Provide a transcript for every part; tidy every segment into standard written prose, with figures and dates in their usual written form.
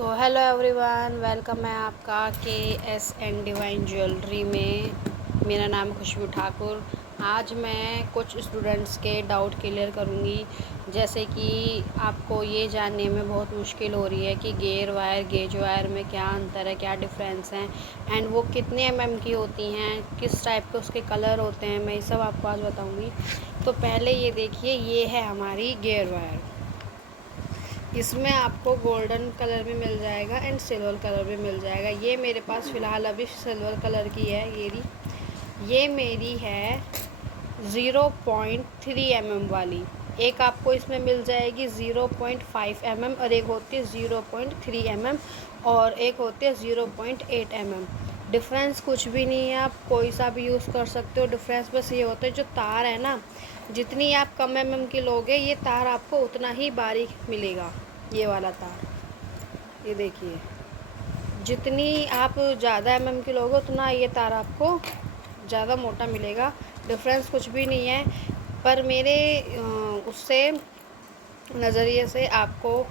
So hello everyone, welcome है आपका के एस एन डिवाइन ज्वेलरी में। मेरा नाम खुशबू ठाकुर। आज मैं कुछ स्टूडेंट्स के डाउट क्लियर करूँगी। जैसे कि आपको ये जानने में बहुत मुश्किल हो रही है कि गेयर वायर गेज वायर में क्या अंतर है, क्या डिफरेंस हैं, एंड वो कितने एमएम की होती हैं, किस टाइप के उसके कलर होते हैं, मैं ये सब आपको आज बताऊँगी। तो पहले ये देखिए, ये है हमारी गेयर वायर। इसमें आपको गोल्डन कलर भी मिल जाएगा एंड सिल्वर कलर भी मिल जाएगा। ये मेरे पास फ़िलहाल अभी सिल्वर कलर की है। ये मेरी है 0.3 वाली। एक आपको इसमें मिल जाएगी 0.5 और एक होती है 0.3 और एक होती है 0.8 डिफरेंस कुछ भी नहीं है, आप कोई सा भी यूज़ कर सकते हो। डिफरेंस बस ये होता है, जो तार है ना, जितनी आप कम की लोगे, ये तार आपको उतना ही बारीक मिलेगा। ये वाला तार, ये देखिए, जितनी आप ज़्यादा की लोगे उतना ये तार आपको ज़्यादा मोटा मिलेगा। डिफरेंस कुछ भी नहीं है, पर मेरे उससे नज़रिए से आपको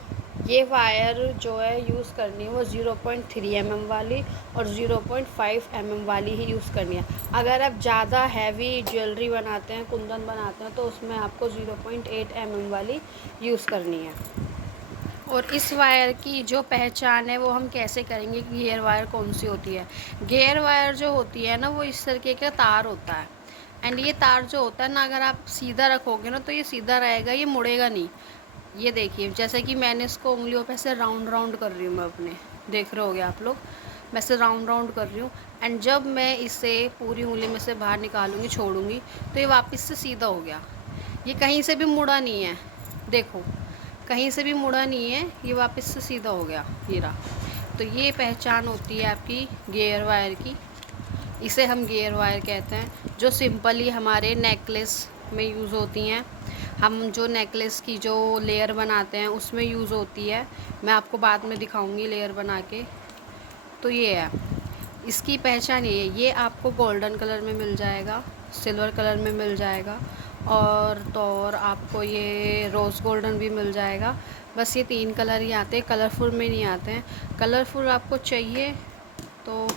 ये वायर जो है यूज़ करनी है वो 0.3 वाली और 0.5 वाली ही यूज़ करनी है। अगर आप ज़्यादा हैवी ज्वेलरी बनाते हैं, कुंदन बनाते हैं, तो उसमें आपको 0.8 वाली यूज़ करनी है। और इस वायर की जो पहचान है वो हम कैसे करेंगे कि गियर वायर कौन सी होती है। गियर वायर जो होती है ना, वो इस तरीके का तार होता है। एंड ये तार जो होता है ना, अगर आप सीधा रखोगे ना तो ये सीधा रहेगा, ये मुड़ेगा नहीं। ये देखिए, जैसे कि मैंने इसको उंगलियों पे से राउंड राउंड कर रही हूँ, मैं अपने, देख रहे होगे आप लोग, मैं से राउंड राउंड कर रही हूँ। एंड जब मैं इसे पूरी उंगली में से बाहर निकालूंगी, छोड़ूंगी, तो ये वापस से सीधा हो गया। ये कहीं से भी मुड़ा नहीं है, देखो, कहीं से भी मुड़ा नहीं है, ये वापस से सीधा हो गया, ये रहा। तो ये पहचान होती है आपकी गियर वायर की। इसे हम गियर वायर कहते हैं, जो सिंपली हमारे नेकलेस में यूज़ होती हैं। हम जो नेकलेस की जो लेयर बनाते हैं उसमें यूज़ होती है। मैं आपको बाद में दिखाऊंगी लेयर बना के। तो ये है, इसकी पहचान ये है। ये आपको गोल्डन कलर में मिल जाएगा, सिल्वर कलर में मिल जाएगा, और आपको ये रोज़ गोल्डन भी मिल जाएगा। बस ये 3 कलर ही आते हैं, कलरफुल में नहीं आते हैं। कलरफुल आपको चाहिए तो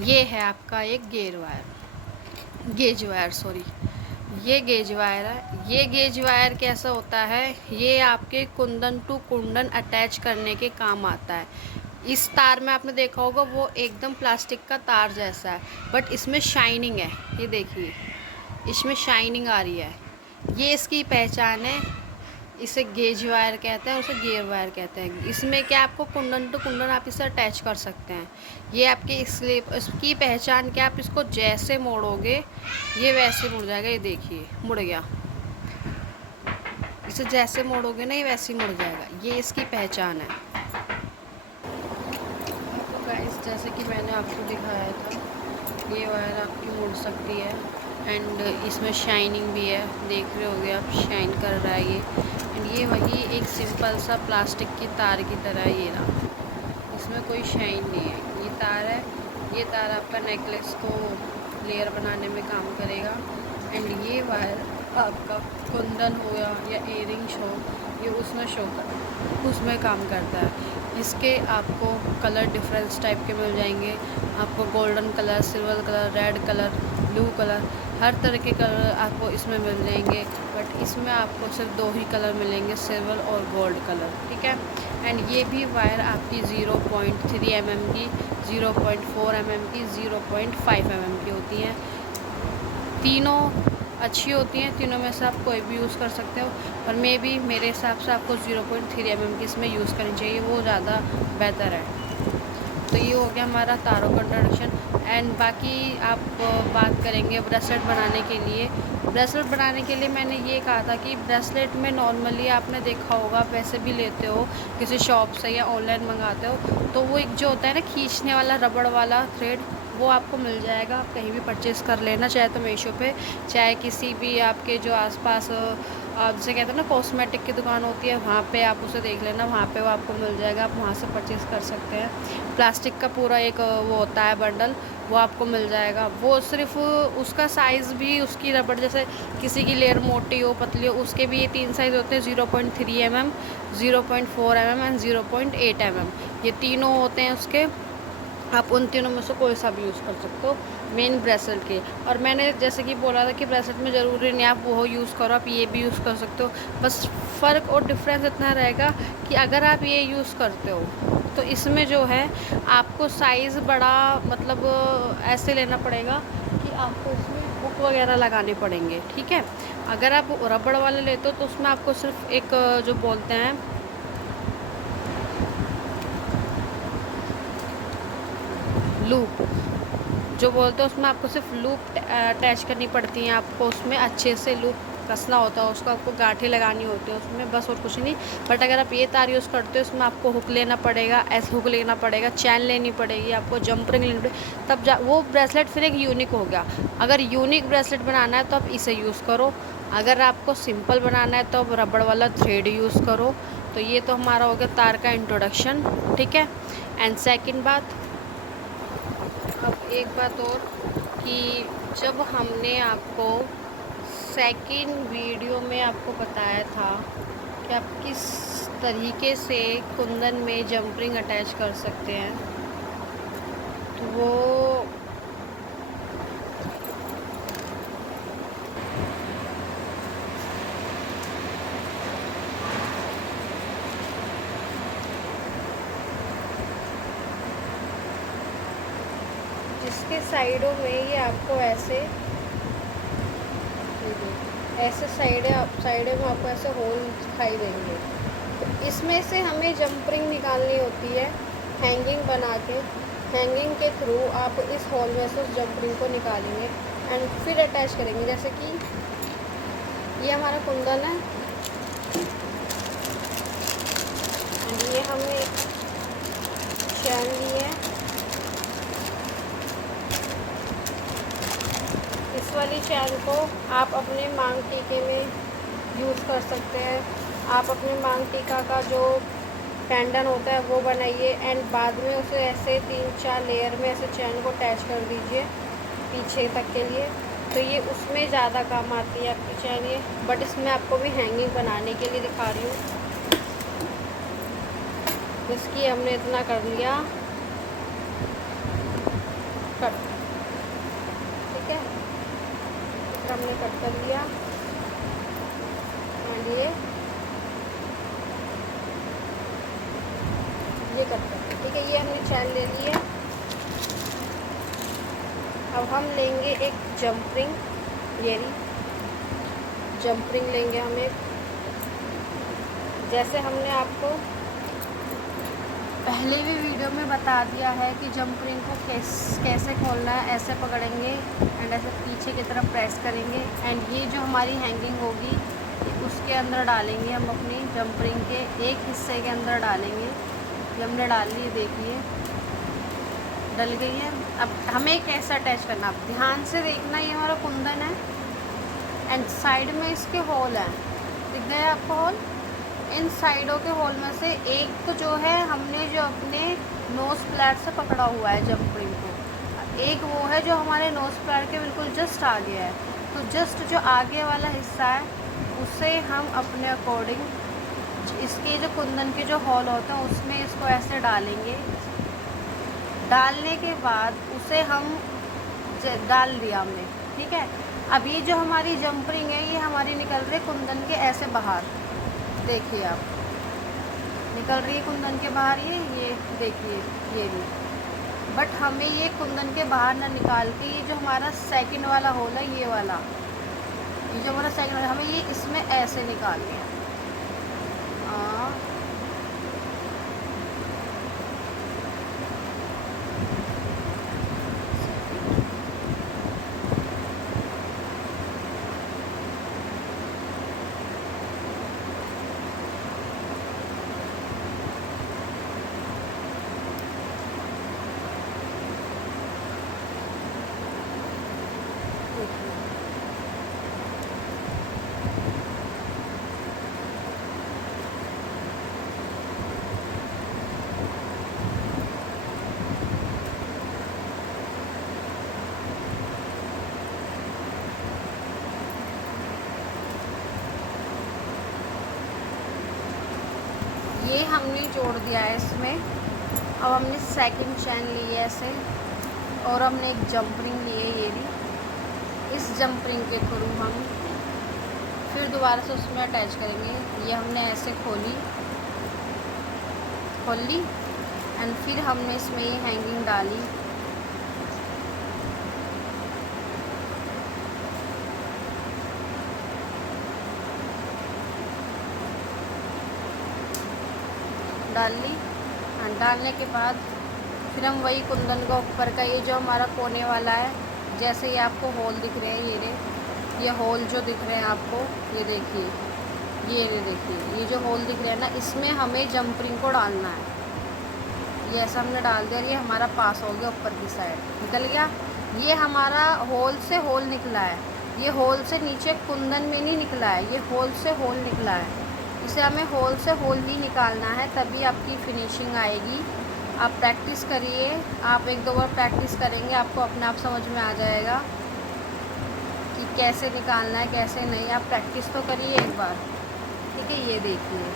ये है आपका एक गेज वायर, सॉरी, ये गेज वायर है। ये गेज वायर कैसा होता है, ये आपके कुंदन टू कुंदन अटैच करने के काम आता है। इस तार में आपने देखा होगा, वो एकदम प्लास्टिक का तार जैसा है, बट इसमें शाइनिंग है। ये देखिए, इसमें शाइनिंग आ रही है। ये इसकी पहचान है। इसे गेज वायर कहते हैं, उसे गियर वायर कहते हैं। इसमें क्या, आपको कुंडन टू कुंडन आप इसे अटैच कर सकते हैं। ये आपके इसलिए, इसकी पहचान क्या, आप इसको जैसे मोड़ोगे ये वैसे मुड़ जाएगा। ये देखिए, मुड़ गया। इसे जैसे मोड़ोगे ना, ये वैसे ही मुड़ जाएगा। ये इसकी पहचान है। तो गाइस, जैसे कि मैंने आपको दिखाया था, ये वायर आपकी मुड़ सकती है। एंड इसमें शाइनिंग भी है, देख रहे होगे आप, शाइन कर रहा है ये। एंड ये वही एक सिंपल सा प्लास्टिक की तार की तरह ये रहा, इसमें कोई शाइन नहीं है। ये तार है, ये तार आपका नेकलेस को लेयर बनाने में काम करेगा। एंड ये वायर आपका कुंदन हो या इयरिंग्स हो, ये उसमें उसमें काम करता है। इसके आपको कलर डिफरेंस टाइप के मिल जाएंगे। आपको golden colour, silver colour, red colour, blue colour, हर तरह के कलर आपको इसमें मिल जाएंगे। बट इसमें आपको सिर्फ 2 ही कलर मिलेंगे, सिल्वर और गोल्ड कलर, ठीक है। एंड ये भी वायर आपकी 0.3 की, 0.4 की, 0.5 की होती हैं। तीनों अच्छी होती हैं, तीनों में से आप कोई भी यूज़ कर सकते हो। पर मेरे हिसाब से आपको 0.3 की इसमें यूज़ करनी चाहिए, वो ज़्यादा बेहतर है। तो ये हो गया हमारा तारों का इंट्रोडक्शन। एंड बाकी आप बात करेंगे ब्रेसलेट बनाने के लिए। ब्रेसलेट बनाने के लिए मैंने ये कहा था कि ब्रेसलेट में नॉर्मली आपने देखा होगा, पैसे भी लेते हो किसी शॉप से या ऑनलाइन मंगाते हो, तो वो एक जो होता है ना, खींचने वाला रबड़ वाला थ्रेड, वो आपको मिल जाएगा। आप कहीं भी परचेज़ कर लेना, चाहे तो मीशो पे, चाहे किसी भी आपके जो आसपास जैसे कहते हैं ना कॉस्मेटिक की दुकान होती है, वहाँ पे आप उसे देख लेना, वहाँ पे वो आपको मिल जाएगा, आप वहाँ से परचेज़ कर सकते हैं। प्लास्टिक का पूरा एक वो होता है बंडल, वो आपको मिल जाएगा। वो सिर्फ उसका साइज़ भी उसकी रबड़, जैसे किसी की लेयर मोटी हो पतली हो, उसके भी ये 3 साइज़ होते हैं, 0.3 mm, 0.4 mm एंड 0.8 mm। ये तीनों होते हैं उसके। आप उन तीनों में से कोई सा भी यूज़ कर सकते हो मेन ब्रेसलेट के। और मैंने जैसे कि बोला था कि ब्रेसलेट में ज़रूरी नहीं आप वो यूज़ करो, आप ये भी यूज़ कर सकते हो। बस फ़र्क और डिफरेंस इतना रहेगा कि अगर आप ये यूज़ करते हो तो इसमें जो है आपको साइज़ बड़ा, मतलब ऐसे लेना पड़ेगा कि आपको इसमें हुक वगैरह लगाने पड़ेंगे, ठीक है। अगर आप रबड़ वाले लेते हो तो उसमें आपको सिर्फ एक जो बोलते हैं लूप, जो बोलते हैं उसमें आपको सिर्फ लूप अटैच करनी पड़ती हैं, आपको उसमें अच्छे से लूप कसना होता है, उसको आपको गांठें लगानी होती है उसमें, बस और कुछ नहीं। बट अगर आप ये तार यूज़ करते हो इसमें आपको हुक लेना पड़ेगा, ऐसे हुक लेना पड़ेगा, चैन लेनी पड़ेगी, आपको जंप रिंग लेनी पड़ेगी, तब जा वो ब्रेसलेट फिर एक यूनिक हो गया। अगर यूनिक ब्रेसलेट बनाना है तो आप इसे यूज़ करो, अगर आपको सिंपल बनाना है तो आप रबड़ वाला थ्रेड यूज़ करो। तो ये तो हमारा हो गया तार का इंट्रोडक्शन, ठीक है। एंड सेकेंड बात, अब एक बात और कि जब हमने आपको सेकंड वीडियो में आपको बताया था कि आप किस तरीके से कुंदन में जंप रिंग अटैच कर सकते हैं, तो वो जिसके साइडों में ये आपको ऐसे ऐसे साइडों में आपको ऐसे होल दिखाई देंगे, तो इसमें से हमें जंप रिंग निकालनी होती है हैंगिंग बना के। हैंगिंग के थ्रू आप इस होल में से उस जंप रिंग को निकालेंगे एंड फिर अटैच करेंगे। जैसे कि ये हमारा कुंदन है एंड ये हमने चैन ली है, इस वाली चैन को आप अपने मांग टीके में यूज़ कर सकते हैं। आप अपने मांग टीका का जो पेंडन होता है वो बनाइए एंड बाद में उसे ऐसे 3-4 लेयर में ऐसे चैन को अटैच कर दीजिए पीछे तक के लिए, तो ये उसमें ज़्यादा काम आती है आपकी चैन ये। बट इसमें आपको भी हैंगिंग बनाने के लिए दिखा रही हूँ। इसकी हमने इतना कर लिया कट, ठीक है, हमने कट कर लिया एंड ये कट कर लिया, ठीक है। ये हमने चैन ले ली है। अब हम लेंगे एक जंप रिंग, ये जंप रिंग लेंगे हम एक, जैसे हमने आपको पहले भी वीडियो में बता दिया है कि जंप रिंग को कैसे खोलना है। ऐसे पकड़ेंगे एंड ऐसे पीछे की तरफ प्रेस करेंगे एंड ये जो हमारी हैंगिंग होगी उसके अंदर डालेंगे हम अपनी जंप रिंग के एक हिस्से के अंदर डालेंगे। ये हमने डाल ली, देखिए डल गई है। अब हमें कैसे अटैच करना, आप ध्यान से देखना, ये हमारा कुंदन है एंड साइड में इसके होल हैं, दिख गए आपको होल। इन साइडों के होल में से एक तो जो है हमने जो अपने नोज़ प्लैट से पकड़ा हुआ है जंप रिंग को, एक वो है जो हमारे नोज़ प्लैट के बिल्कुल जस्ट आगे है। तो जस्ट जो आगे वाला हिस्सा है उसे हम अपने अकॉर्डिंग इसके जो कुंदन के जो होल होते हैं उसमें इसको ऐसे डालेंगे। डालने के बाद उसे हम डाल दिया हमने, ठीक है। अब ये जो हमारी जंप रिंग है ये हमारी निकल रही है कुंदन के ऐसे बाहर, देखिए आप निकल रही है कुंदन के बाहर, ये देखिए ये भी। बट हमें ये कुंदन के बाहर ना निकाल के ये जो हमारा सेकंड वाला होल है, ये वाला, ये जो हमारा सेकंड वाला, हमें ये इसमें ऐसे निकालना है। ये हमने जोड़ दिया है इसमें। अब हमने सेकंड चैन ली है ऐसे, और हमने एक जंप रिंग ली है ये भी। इस जंप रिंग के थ्रू हम फिर दोबारा से उसमें अटैच करेंगे। ये हमने ऐसे खोल ली एंड फिर हमने इसमें ये हैंगिंग डाली। डालने के बाद फिर हम वही कुंदन का ऊपर का ये जो हमारा कोने वाला है, जैसे ये आपको होल दिख रहे हैं, ये होल जो दिख रहे हैं आपको, ये देखिए, ये जो होल दिख रहे हैं ना, इसमें हमें जंप रिंग को डालना है। ये ऐसा हमने डाल दिया, ये हमारा पास हो गया, ऊपर की साइड निकल गया। ये हमारा होल से होल निकला है, ये होल से नीचे कुंदन में नहीं निकला है, ये होल से होल निकला है। इसे हमें होल से होल ही निकालना है, तभी आपकी फिनिशिंग आएगी। आप प्रैक्टिस करिए, आप एक दो बार प्रैक्टिस करेंगे, आपको अपने आप समझ में आ जाएगा कि कैसे निकालना है कैसे नहीं। आप प्रैक्टिस तो करिए एक बार, ठीक है। ये देखिए,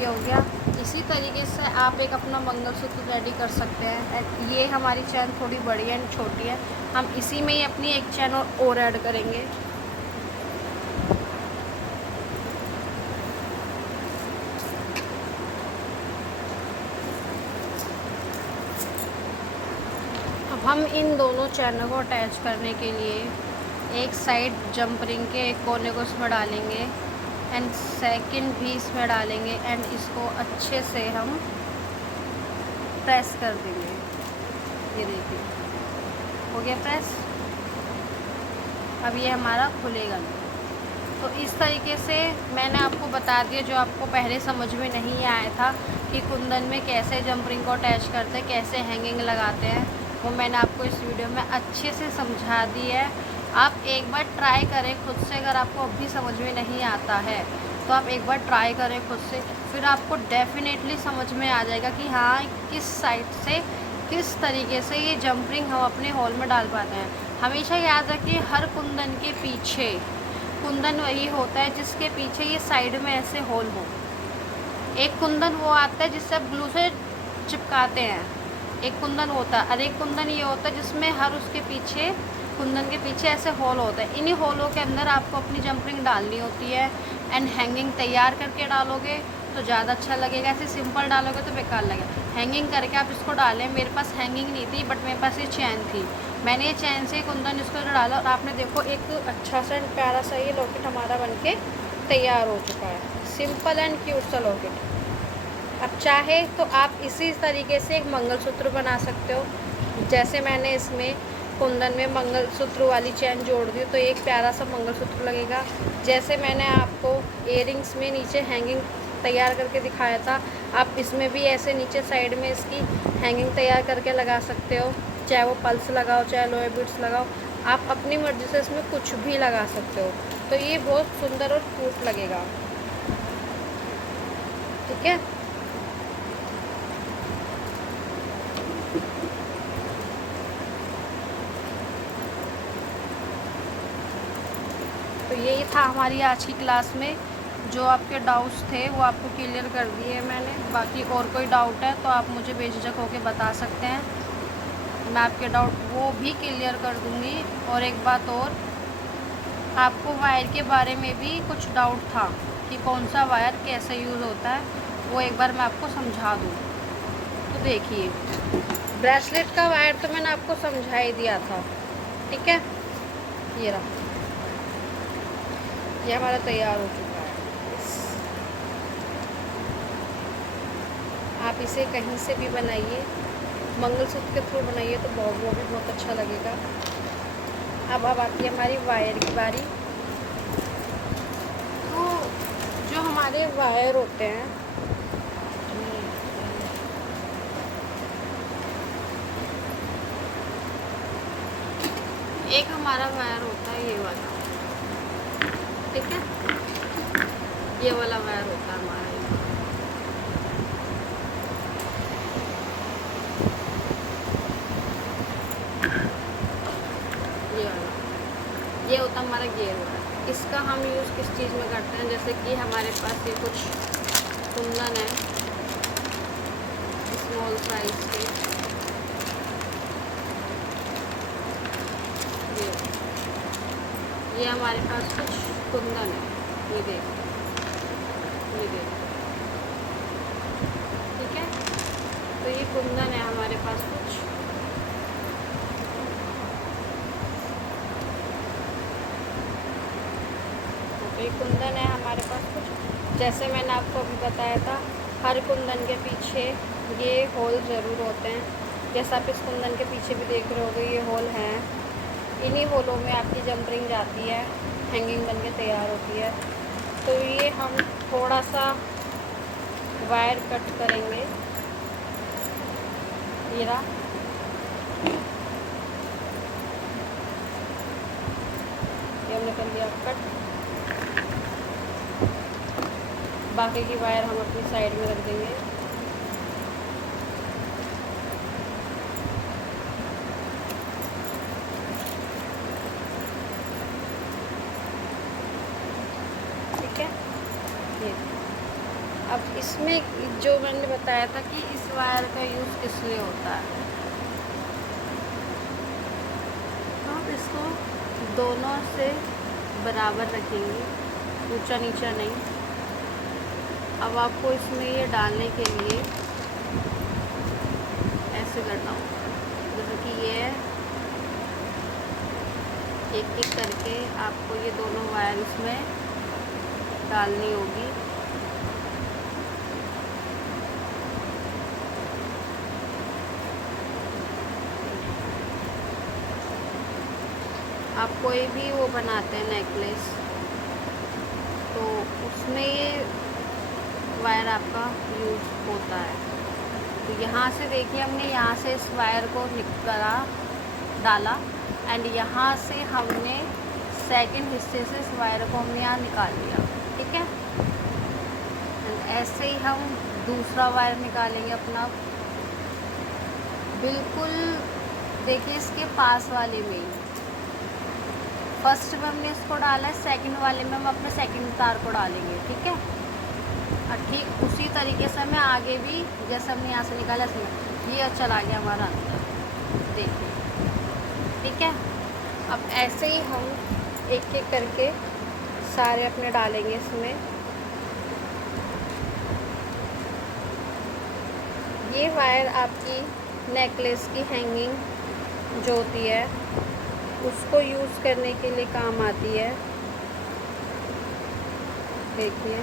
ये हो गया। इसी तरीके से आप एक अपना मंगलसूत्र रेडी कर सकते हैं। ये हमारी चैन थोड़ी बड़ी है एंड छोटी है, हम इसी में ही अपनी एक चैन और ऐड करेंगे। अब हम इन दोनों चैनों को अटैच करने के लिए एक साइड जंप रिंग के एक कोने को इसमें डालेंगे एंड सेकंड भी इसमें डालेंगे एंड इसको अच्छे से हम प्रेस कर देंगे। ये देखिए, हो गया प्रेस। अब ये हमारा खुलेगा नहीं। तो इस तरीके से मैंने आपको बता दिया, जो आपको पहले समझ में नहीं आया था कि कुंदन में कैसे जंप रिंग को अटैच करते हैं, कैसे हैंगिंग लगाते हैं, वो मैंने आपको इस वीडियो में अच्छे से समझा दी है। आप एक बार ट्राई करें खुद से, अगर आपको अब भी समझ में नहीं आता है तो आप एक बार ट्राई करें खुद से, फिर आपको डेफिनेटली समझ में आ जाएगा कि हाँ, किस साइड से किस तरीके से ये जंप रिंग हम अपने हॉल में डाल पाते हैं। हमेशा याद रखिए, हर कुंदन के पीछे कुंदन वही होता है जिसके पीछे ये साइड में ऐसे होल हो। एक कुंदन वो आता है जिससे आप ग्लू से चिपकाते हैं, एक कुंदन होता है, और एक कुंदन ये होता है जिसमें हर उसके पीछे कुंदन के पीछे ऐसे होल होता है। इन्हीं होलों के अंदर आपको अपनी जंप रिंग डालनी होती है एंड हैंगिंग तैयार करके डालोगे तो ज़्यादा अच्छा लगेगा। ऐसे सिंपल डालोगे तो बेकार लगेगा। हैंगिंग करके आप इसको डालें। मेरे पास हैंगिंग नहीं थी, बट मेरे पास ये चैन थी, मैंने ये चैन से कुंदन इसको डाला और आपने देखो एक अच्छा सा प्यारा सा ये लॉकेट हमारा बनके तैयार हो चुका है। सिंपल एंड क्यूट सा लॉकेट। अब चाहे तो आप इसी तरीके से एक मंगलसूत्र बना सकते हो। जैसे मैंने इसमें कुंदन में मंगलसूत्र वाली चैन जोड़ दी तो एक प्यारा सा मंगलसूत्र लगेगा। जैसे मैंने आपको इयररिंग्स में नीचे हैंगिंग तैयार करके दिखाया था, आप इसमें भी ऐसे नीचे साइड में इसकी हैंगिंग तैयार करके लगा सकते हो। चाहे वो पल्स लगाओ, चाहे लोहे बीड्स लगाओ, आप अपनी मर्ज़ी से इसमें कुछ भी लगा सकते हो। तो ये बहुत सुंदर और क्यूट लगेगा, ठीक है। तो यही था हमारी आज की क्लास में। जो आपके डाउट्स थे वो आपको क्लियर कर दिए मैंने। बाकी और कोई डाउट है तो आप मुझे बेझिझक होकर बता सकते हैं, मैं आपके डाउट वो भी क्लियर कर दूंगी। और एक बात और, आपको वायर के बारे में भी कुछ डाउट था कि कौन सा वायर कैसे यूज़ होता है, वो एक बार मैं आपको समझा दूँ। तो देखिए, ब्रेसलेट का वायर तो मैंने आपको समझा ही दिया था, ठीक है। ये रहा, ये हमारा तैयार हो चुका है। आप इसे कहीं से भी बनाइए, मंगलसूत्र के थ्रू बनाइए तो वो भी बहुत अच्छा लगेगा। अब आती है हमारी वायर की बारी। तो जो हमारे वायर होते हैं, एक हमारा वायर होता है ये वाला, ठीक है, ये वाला वायर होता है हमारा। ये होता है हमारा गियर वायर। इसका हम यूज़ किस चीज़ में करते हैं, जैसे कि हमारे पास ये कुछ कुंदन है स्मॉल साइज के। ये हमारे पास कुछ कुंदन है, ये देखो, ये देखो, ठीक है। तो ये कुंदन है हमारे पास कुछ। तो ये कुंदन है हमारे पास कुछ। जैसे मैंने आपको अभी बताया था, हर कुंदन के पीछे ये होल ज़रूर होते हैं। जैसा आप इस कुंदन के पीछे भी देख रहे होगे, ये होल हैं। इन्हीं होलों में आपकी जंप रिंग जाती है, हैंगिंग बन के तैयार होती है। तो ये हम थोड़ा सा वायर कट करेंगे, ये रहा। ये हमने कर लिया कट। बाकी की वायर हम अपनी साइड में रख देंगे। ठीक है। ये अब इसमें जो मैंने बताया था कि इस वायर का यूज़ किस लिए होता है, हम इसको दोनों से बराबर रखेंगे, ऊंचा नीचा नहीं। अब आपको इसमें ये डालने के लिए ऐसे करना होगा, जैसे कि ये एक एक करके आपको ये दोनों वायर इसमें डालनी होगी। आप कोई भी वो बनाते हैं नेकलेस, तो उसमें ये वायर आपका यूज़ होता है। तो यहाँ से देखिए, हमने यहाँ से इस वायर को निकाला, डाला, एंड यहाँ से हमने सेकंड हिस्से से इस वायर को हमने यहाँ निकाल लिया, ठीक है। एंड ऐसे ही हम दूसरा वायर निकालेंगे अपना, बिल्कुल देखिए इसके पास वाले में ही। फर्स्ट में हमने इसको डाला है, सेकंड वाले में हम अपने सेकंड तार को डालेंगे, ठीक है। और ठीक उसी तरीके से हमें आगे भी, जैसे हमने यहाँ से निकाला इसमें, ये चला गया हमारा अंदर, देखिए, ठीक है। अब ऐसे ही हम एक एक करके सारे अपने डालेंगे इसमें। ये वायर आपकी नेकलेस की हैंगिंग जो होती है उसको यूज़ करने के लिए काम आती है, देखिए।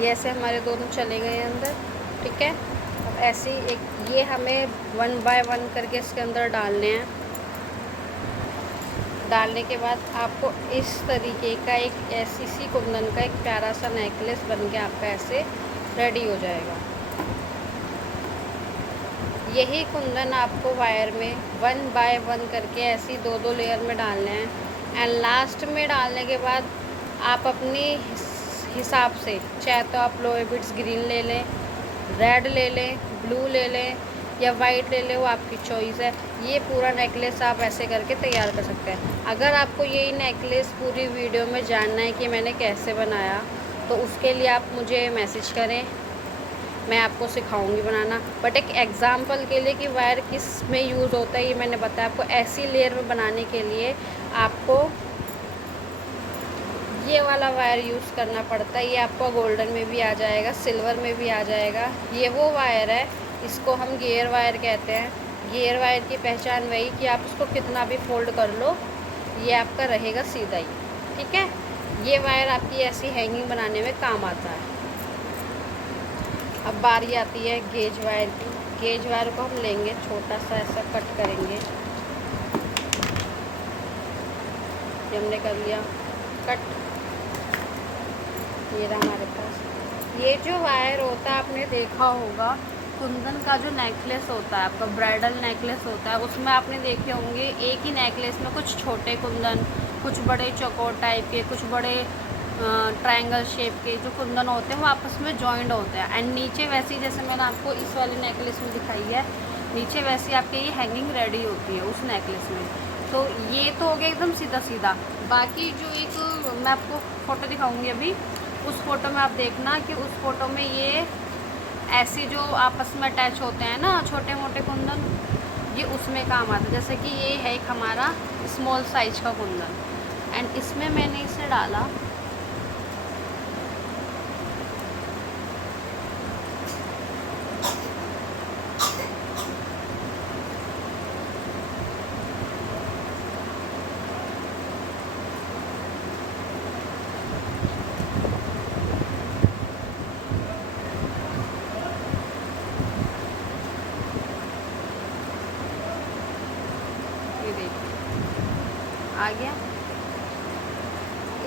ये ऐसे हमारे दोनों चले गए अंदर, ठीक है। अब ऐसे ही एक ये हमें 1 बाय 1 करके इसके अंदर डालने हैं। डालने के बाद आपको इस तरीके का एक ऐसी सी कुंदन का एक प्यारा सा नेकलेस बन के आपका ऐसे रेडी हो जाएगा। यही कुंदन आपको वायर में 1 बाय 1 करके ऐसी 2-2 लेयर में डालने हैं। एंड लास्ट में डालने के बाद आप अपनी हिसाब से, चाहे तो आप लोहे बिट्स ग्रीन ले लें, रेड ले लें, ब्लू ले लें या वाइट ले लें, वो आपकी चॉइस है। ये पूरा नेकलेस आप ऐसे करके तैयार कर सकते हैं। अगर आपको यही नेकलेस पूरी वीडियो में जानना है कि मैंने कैसे बनाया, तो उसके लिए आप मुझे मैसेज करें, मैं आपको सिखाऊंगी बनाना। बट एक एग्ज़ाम्पल के लिए कि वायर किस में यूज़ होता है, ये मैंने बताया आपको। ऐसी लेयर में बनाने के लिए आपको ये वाला वायर यूज़ करना पड़ता है। ये आपको गोल्डन में भी आ जाएगा, सिल्वर में भी आ जाएगा। ये वो वायर है, इसको हम गियर वायर कहते हैं। गियर वायर की पहचान वही कि आप उसको कितना भी फोल्ड कर लो, ये आपका रहेगा सीधा ही, ठीक है। ये वायर आपकी ऐसी हैंगिंग बनाने में काम आता है। अब बारी आती है गेज वायर की। गेज वायर को हम लेंगे, छोटा सा ऐसा कट करेंगे। ये हमने कर लिया कट। ये रहा हमारे पास। ये जो वायर होता है, आपने देखा होगा कुंदन का जो नेकलेस होता है आपका, ब्राइडल नेकलेस होता है, उसमें आपने देखे होंगे एक ही नेकलेस में कुछ छोटे कुंदन, कुछ बड़े चौकोर टाइप के, कुछ बड़े ट्रायंगल शेप के जो कुंदन होते हैं वो आपस में जॉइंट होते हैं। एंड नीचे वैसी जैसे मैंने आपको इस वाली नेकलेस में दिखाई है, नीचे वैसी आपके ये हैंगिंग रेडी होती है उस नेकलेस में। तो ये तो हो गया एकदम सीधा सीधा। बाकी जो एक मैं आपको फ़ोटो दिखाऊंगी अभी, उस फ़ोटो में आप देखना कि उस फ़ोटो में ये ऐसे जो आपस में अटैच होते हैं ना छोटे मोटे कुंदन, ये उसमें काम आता है। जैसे कि ये है एक हमारा स्मॉल साइज का कुंदन, एंड इसमें मैंने इसे डाला। ये देखिए आ गया।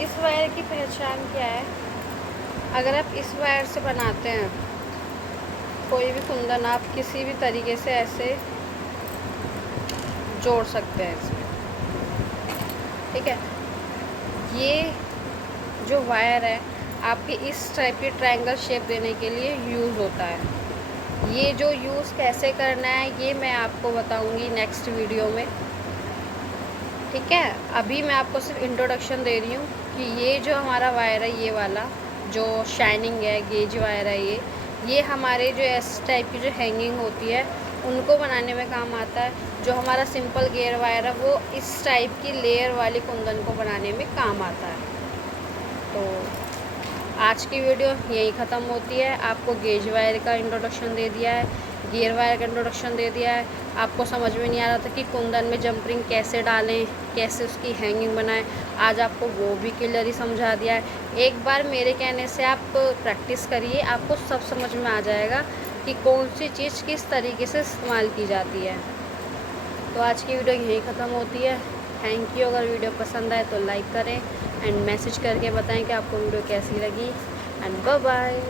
इस वायर की पहचान क्या है? अगर आप इस वायर से बनाते हैं कोई भी कुंदन, आप किसी भी तरीके से ऐसे जोड़ सकते हैं इसमें, ठीक है। ये जो वायर है आपके इस टाइप की ट्रायंगल शेप देने के लिए यूज़ होता है। ये जो यूज़ कैसे करना है ये मैं आपको बताऊंगी नेक्स्ट वीडियो में, ठीक है। अभी मैं आपको सिर्फ इंट्रोडक्शन दे रही हूँ कि ये जो हमारा वायर है, ये वाला जो शाइनिंग है गेज वायर है, ये हमारे जो इस टाइप की जो हैंगिंग होती है उनको बनाने में काम आता है। जो हमारा सिंपल गेयर वायर है वो इस टाइप की लेयर वाली कुंदन को बनाने में काम आता है। तो आज की वीडियो यही ख़त्म होती है। आपको गेज वायर का इंट्रोडक्शन दे दिया है, गियर वायर का इंट्रोडक्शन दे दिया है। आपको समझ में नहीं आ रहा था कि कुंदन में जंप रिंग कैसे डालें, कैसे उसकी हैंगिंग बनाएं, आज आपको वो भी क्लियरली समझा दिया है। एक बार मेरे कहने से आप प्रैक्टिस करिए, आपको सब समझ में आ जाएगा कि कौन सी चीज़ किस तरीके से इस्तेमाल की जाती है। तो आज की वीडियो यहीं ख़त्म होती है। Thank you. अगर वीडियो पसंद आए तो लाइक करें एंड मैसेज करके बताएं कि आपको वीडियो कैसी लगी, एंड बाय बाय।